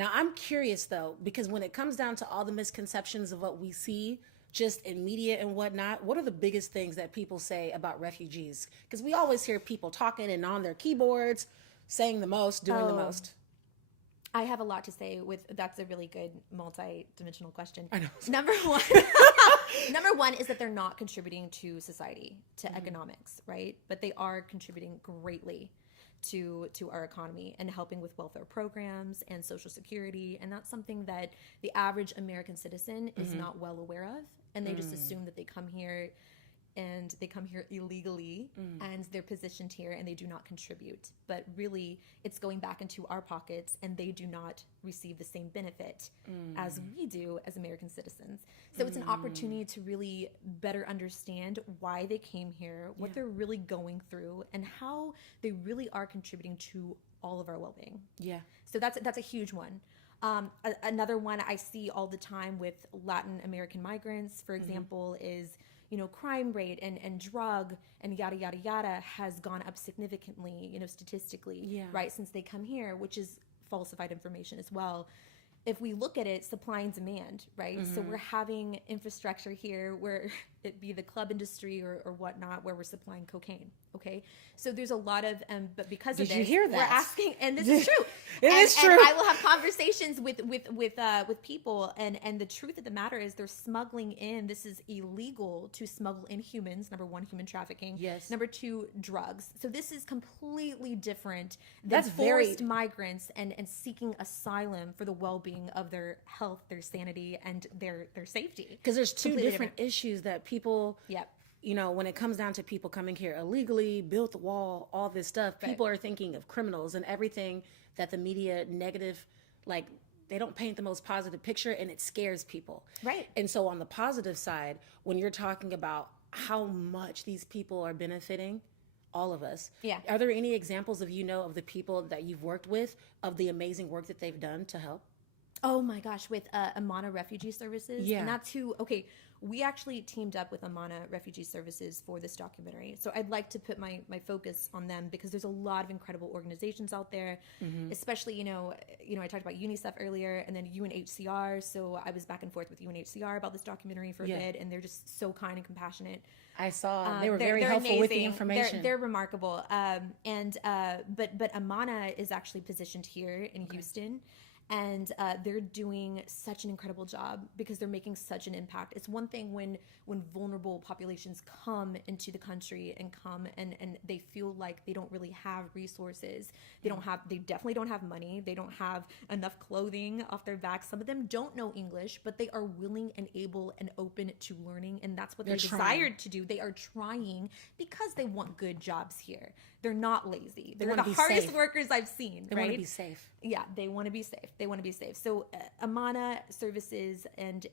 Now, I'm curious though, because when it comes down to all the misconceptions of what we see just in media and whatnot, what are the biggest things that people say about refugees? Because we always hear people talking and on their keyboards, saying the most, doing the Oh, most. I have a lot to say with that's a really good multi-dimensional question. I know. Number one, number one is that they're not contributing to society, to economics, right? But they are contributing greatly to our economy and helping with welfare programs and social security. And that's something that the average American citizen is not well aware of. And they just assume that they come here illegally and they're positioned here and they do not contribute. But really, it's going back into our pockets and they do not receive the same benefit as we do as American citizens. So it's an opportunity to really better understand why they came here, what they're really going through, and how they really are contributing to all of our well-being. Yeah. So that's a huge one. Another one I see all the time with Latin American migrants, for example, is crime rate and drug and yada yada yada has gone up significantly, statistically, right, since they come here, which is falsified information as well. If we look at it, supply and demand, right? So we're having infrastructure here where it be the club industry or whatnot, where we're supplying cocaine. Okay, so there's a lot of but because Did of this, you hear that? we're asking, and this is true. It is true. And I will have conversations with people, and the truth of the matter is they're smuggling in. This is illegal to smuggle in humans. Number one, human trafficking. Yes. Number two, drugs. So this is completely different than That's very- forced migrants and seeking asylum for the well-being of their health, their sanity, and their safety. Because there's two Completely different issues that people, Yep. when it comes down to people coming here illegally, built the wall, all this stuff, people are thinking of criminals and everything that the media negative, like they don't paint the most positive picture and it scares people. Right. And so on the positive side, when you're talking about how much these people are benefiting all of us. Yeah. Are there any examples of of the people that you've worked with of the amazing work that they've done to help? Oh my gosh, with Amana Refugee Services. Yeah. And that's who, okay, we actually teamed up with Amana Refugee Services for this documentary. So I'd like to put my focus on them because there's a lot of incredible organizations out there, especially, I talked about UNICEF earlier and then UNHCR. So I was back and forth with UNHCR about this documentary for a bit, and they're just so kind and compassionate. I saw they were They're very helpful with the amazing. information. They're remarkable. But Amana is actually positioned here in Houston. And they're doing such an incredible job because they're making such an impact. It's one thing when vulnerable populations come into the country and they feel like they don't really have resources. They definitely don't have money. They don't have enough clothing off their backs. Some of them don't know English, but they are willing and able and open to learning. And that's what they're desired to do. They are trying because they want good jobs here. They're not lazy. They're the hardest safe. Workers I've seen. They right? want to be safe. Yeah, they want to be safe. They want to be safe. So Amana Services and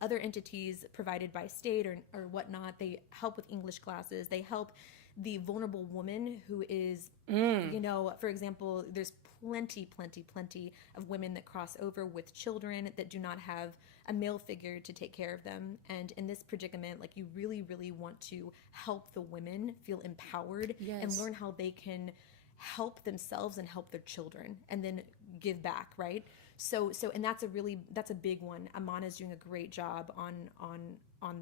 other entities provided by state or whatnot, they help with English classes. They help the vulnerable woman who is, for example, there's plenty of women that cross over with children that do not have a male figure to take care of them. And in this predicament, like you really, really want to help the women feel empowered and learn how they can help themselves and help their children and then give back, right? So and that's a big one. Amana's doing a great job on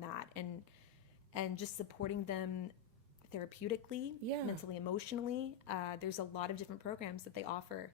that and just supporting them therapeutically, mentally, emotionally. There's a lot of different programs that they offer